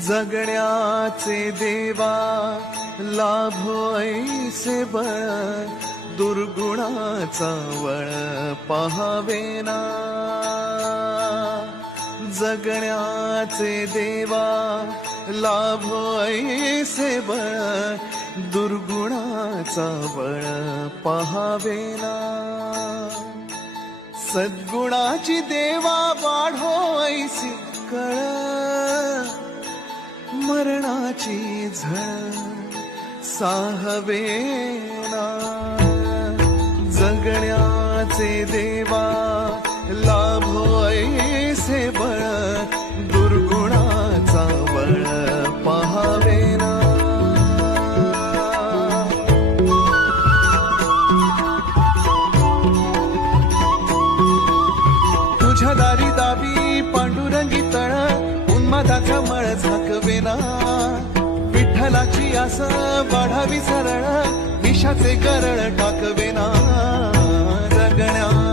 जगण्याचे देवा लाभो ऐसे बळ, दुर्गुणाचा वळ पहावेना. जगण्याचे देवा लाभो ऐसे बळ, दुर्गुणाचा बळ पहावेना. सद्गुणाची देवा वाढो ऐसी कळ, मरणाची झळ साहवेना. जगण्याचे देवा लाभो ऐसे बळ, दुर्गुणाचा बळ पहावेना. तुझ्या दारी दावी पांडुरंगी तळ, उन्मादाचा मळ झाकवेना. विठ्ठलाची आस वाढावी सरळ, विषाचे गरळ टाकवेना. जगण्या